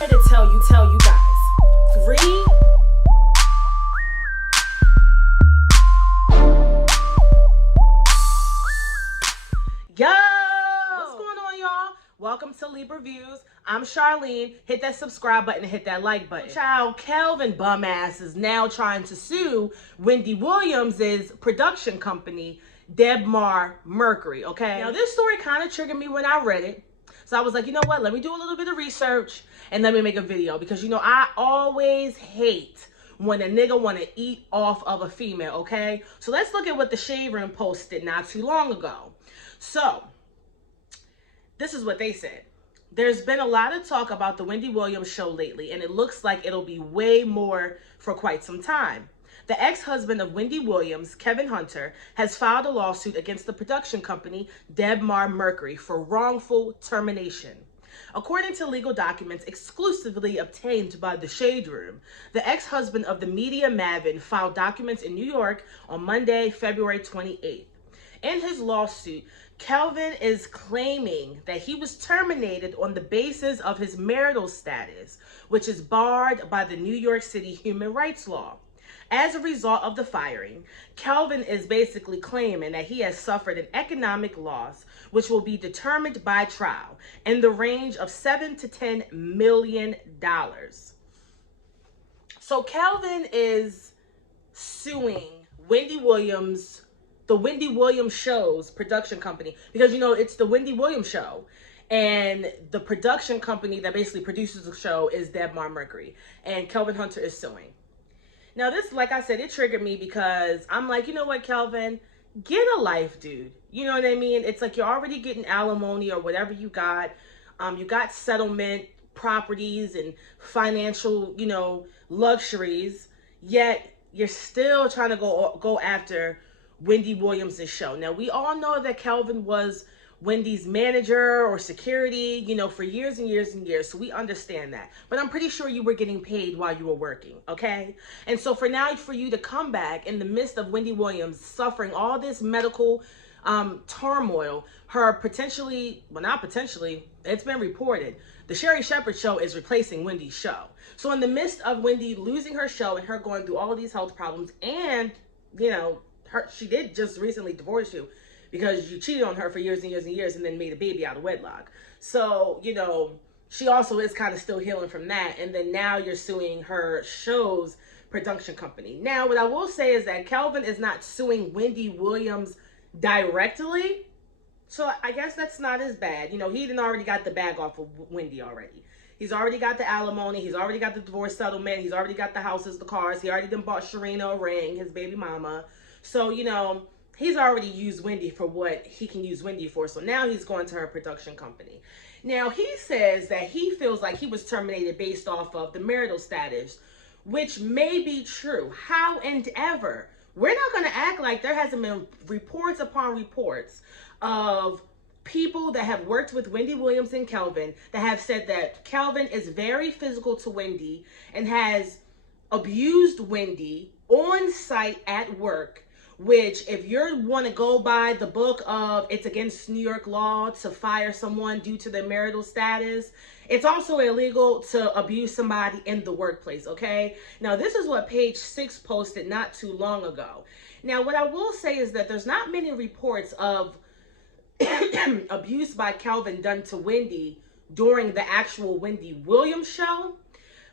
To tell you guys. 3. Yo! What's going on, y'all? Welcome to Libra Views. I'm Charlene. Hit that subscribe button and hit that like button. Child, Kelvin Bumass is now trying to sue Wendy Williams' production company, Debmar-Mercury, okay? Now, this story kind of triggered me when I read it. So I was like, you know what? Let me do a little bit of research and let me make a video. Because, you know, I always hate when a nigga want to eat off of a female, okay? So let's look at what the Shade Room posted not too long ago. So, this is what they said. There's been a lot of talk about the Wendy Williams show lately, and it looks like it'll be way more for quite some time. The ex-husband of Wendy Williams, Kevin Hunter, has filed a lawsuit against the production company Debmar-Mercury for wrongful termination. According to legal documents exclusively obtained by the Shade Room, the ex-husband of the media maven filed documents in New York on Monday, February 28th. In his lawsuit, Kelvin is claiming that he was terminated on the basis of his marital status, which is barred by the New York City human rights law. As a result of the firing, Kelvin is basically claiming that he has suffered an economic loss, which will be determined by trial in the range of $7 to $10 million. So Kelvin is suing Wendy Williams, the Wendy Williams show's production company, because, you know, it's the Wendy Williams show. And the production company that basically produces the show is Debmar-Mercury. And Kelvin Hunter is suing. Now, this, like I said, it triggered me because I'm like, you know what, Kelvin? Get a life, dude. You know what I mean? It's like you're already getting alimony or whatever you got. You got settlement properties and financial, you know, luxuries. Yet you're still trying to go after Wendy Williams' show. Now, we all know that Kelvin was Wendy's manager or security, you know, for years and years and years. So we understand that. But I'm pretty sure you were getting paid while you were working, okay? And so for you to come back in the midst of Wendy Williams suffering all this medical turmoil, her potentially, well, not potentially, it's been reported, the Sherri Shepherd show is replacing Wendy's show. So in the midst of Wendy losing her show and her going through all of these health problems, and, you know, she did just recently divorce you, because you cheated on her for years and years and years and then made a baby out of wedlock. So, you know, she also is kind of still healing from that. And then now you're suing her show's production company. Now, what I will say is that Kelvin is not suing Wendy Williams directly. So I guess that's not as bad. You know, he already got the bag off of Wendy already. He's already got the alimony. He's already got the divorce settlement. He's already got the houses, the cars. He already done bought Sharina a ring, his baby mama. So, you know, he's already used Wendy for what he can use Wendy for. So now he's going to her production company. Now, he says that he feels like he was terminated based off of the marital status, which may be true. However, we're not going to act like there hasn't been reports upon reports of people that have worked with Wendy Williams and Kelvin that have said that Kelvin is very physical to Wendy and has abused Wendy on site at work, which, if you want to go by the book of it's against New York law to fire someone due to their marital status, it's also illegal to abuse somebody in the workplace, okay? Now, this is what page 6 posted not too long ago. Now, what I will say is that there's not many reports of abuse by Kelvin done to Wendy during the actual Wendy Williams show.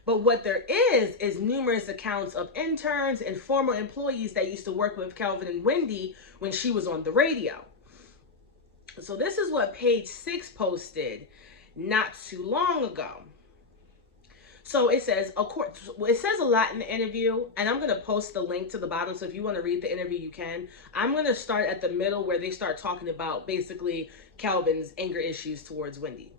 But what there is numerous accounts of interns and former employees that used to work with Kelvin and Wendy when she was on the radio. So this is what page 6 posted not too long ago. So it says a lot in the interview, and I'm going to post the link to the bottom. So if you want to read the interview, you can. I'm going to start at the middle where they start talking about basically Kelvin's anger issues towards Wendy.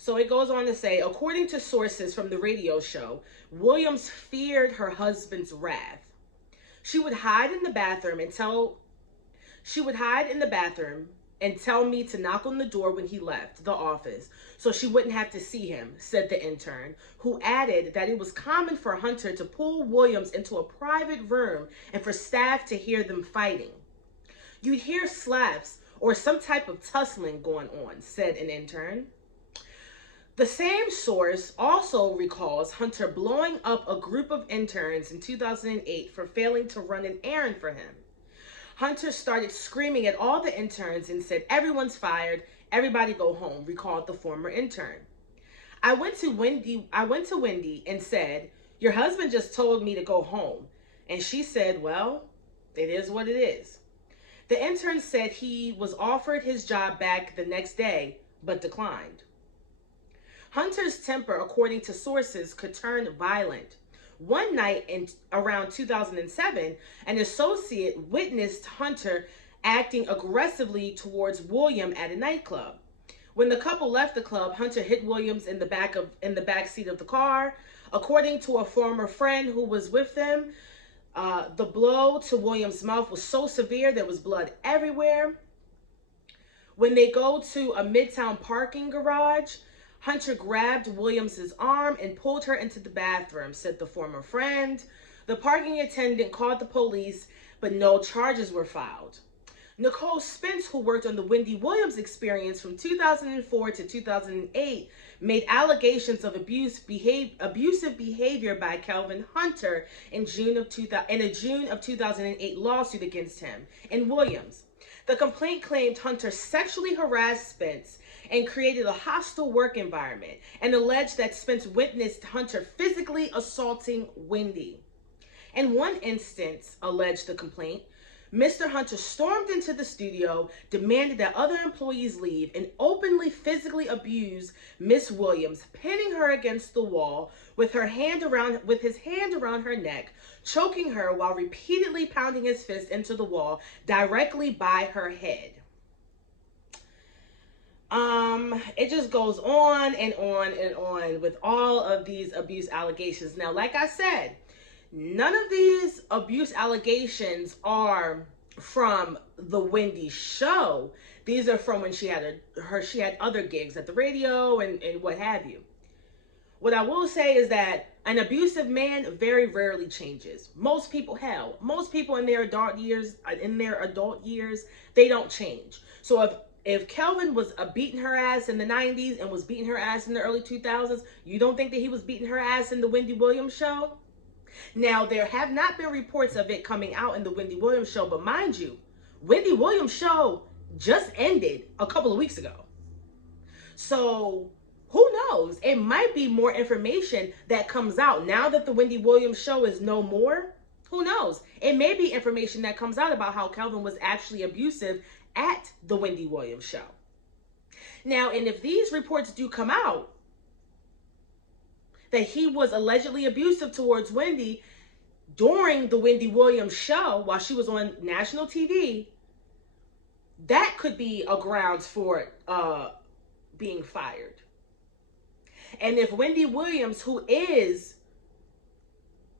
So it goes on to say, according to sources from the radio show, Williams feared her husband's wrath. She would hide in the bathroom and tell me to knock on the door when he left the office so she wouldn't have to see him, said the intern, who added that it was common for Hunter to pull Williams into a private room and for staff to hear them fighting. You'd hear slaps or some type of tussling going on, said an intern. The same source also recalls Hunter blowing up a group of interns in 2008 for failing to run an errand for him. Hunter started screaming at all the interns and said, "Everyone's fired. Everybody go home," recalled the former intern. I went to Wendy and said, "Your husband just told me to go home." And she said, "Well, it is what it is." The intern said he was offered his job back the next day, but declined. Hunter's temper, according to sources, could turn violent. One night in around 2007, an associate witnessed Hunter acting aggressively towards William at a nightclub. When the couple left the club, Hunter hit Williams in the back seat of the car. According to a former friend who was with them, the blow to Williams' mouth was so severe there was blood everywhere. When they go to a Midtown parking garage, Hunter grabbed Williams' arm and pulled her into the bathroom, said the former friend. The parking attendant called the police, but no charges were filed. Nicole Spence, who worked on the Wendy Williams experience from 2004 to 2008, made allegations of abusive behavior by Kelvin Hunter in a June of 2008 lawsuit against him and Williams. The complaint claimed Hunter sexually harassed Spence and created a hostile work environment, and alleged that Spence witnessed Hunter physically assaulting Wendy. In one instance, alleged the complaint, Mr. Hunter stormed into the studio, demanded that other employees leave, and openly physically abused Miss Williams, pinning her against the wall with his hand around her neck, choking her while repeatedly pounding his fist into the wall directly by her head. It just goes on and on and on with all of these abuse allegations. Now, like I said, none of these abuse allegations are from the Wendy show. These are from when she had other gigs at the radio and what have you. What I will say is that an abusive man very rarely changes. Most people in their adult years, they don't change. So if Kelvin was beating her ass in the 90s and was beating her ass in the early 2000s, you don't think that he was beating her ass in the Wendy Williams show? Now, there have not been reports of it coming out in the Wendy Williams show, but mind you, Wendy Williams show just ended a couple of weeks ago. So who knows? It might be more information that comes out now that the Wendy Williams show is no more. Who knows? It may be information that comes out about how Kelvin was actually abusive at the Wendy Williams show. Now, and if these reports do come out, that he was allegedly abusive towards Wendy during the Wendy Williams show while she was on national TV, that could be a grounds for being fired. And if Wendy Williams, who is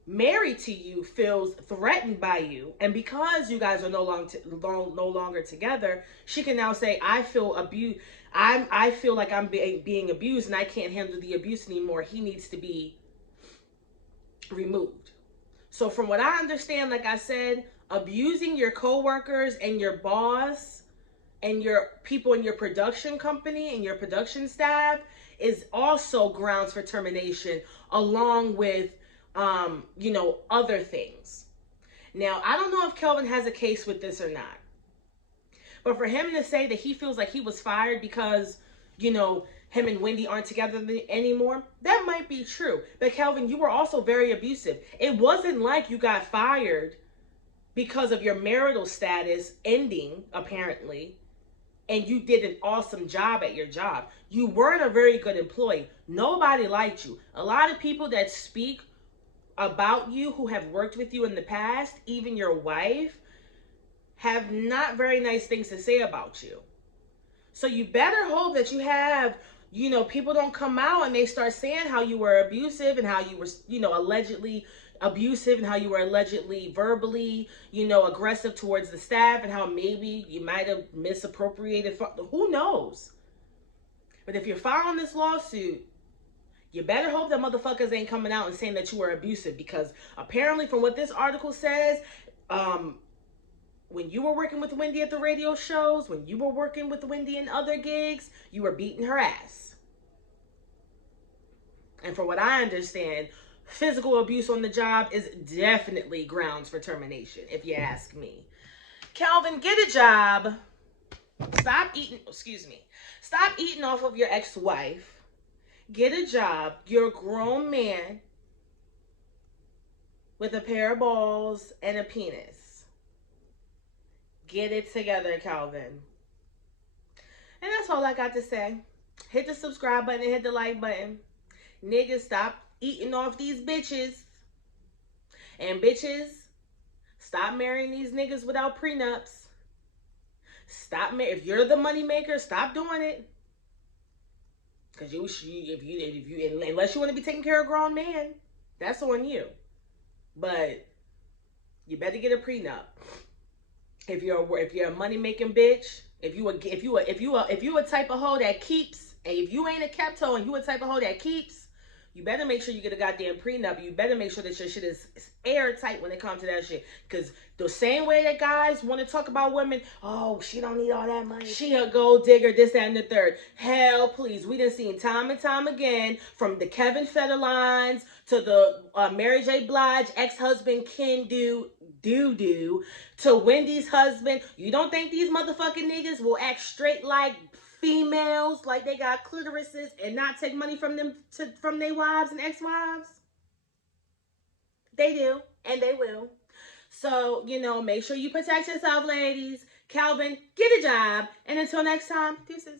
married to you, feels threatened by you, and because you guys are no longer together, she can now say, "I feel abused. I feel like I'm being abused, and I can't handle the abuse anymore. He needs to be removed." So from what I understand, like I said, abusing your coworkers and your boss and your people in your production company and your production staff is also grounds for termination, along with other things. Now, I don't know if Kelvin has a case with this or not. But for him to say that he feels like he was fired because, him and Wendy aren't together anymore, that might be true. But Kelvin, you were also very abusive. It wasn't like you got fired because of your marital status ending, apparently, and you did an awesome job at your job. You weren't a very good employee. Nobody liked you. A lot of people that speak about you who have worked with you in the past, even your wife, have not very nice things to say about you. So you better hope that you have, people don't come out and they start saying how you were abusive and how you were, allegedly abusive and how you were allegedly verbally, aggressive towards the staff and how maybe you might have misappropriated. Who knows? But if you're filing this lawsuit, you better hope that motherfuckers ain't coming out and saying that you were abusive, because apparently from what this article says, when you were working with Wendy at the radio shows, when you were working with Wendy in other gigs, you were beating her ass. And from what I understand, physical abuse on the job is definitely grounds for termination, if you ask me. Calvin, get a job. Stop eating, stop eating off of your ex-wife. Get a job. You're a grown man with a pair of balls and a penis. Get it together, Calvin. And that's all I got to say. Hit the subscribe button and hit the like button. Niggas, stop eating off these bitches. And bitches, stop marrying these niggas without prenups. If you're the money maker, stop doing it. Because unless you want to be taking care of a grown man, that's on you. But you better get a prenup. If you're a money making bitch, if you a type of hoe that keeps, and if you ain't a kept hoe and you a type of hoe that keeps, you better make sure you get a goddamn prenup. You better make sure that your shit is airtight when it comes to that shit. Because the same way that guys want to talk about women, oh, she don't need all that money, she a gold digger, this, that, and the third. Hell, please. We done seen time and time again, from the Kevin Federlines to the Mary J. Blige ex-husband Ken Doo to Wendy's husband. You don't think these motherfucking niggas will act straight like females, like they got clitorises, and not take money from their wives and ex-wives? They do, and they will. So, make sure you protect yourself, ladies. Calvin, get a job. And until next time, deuces.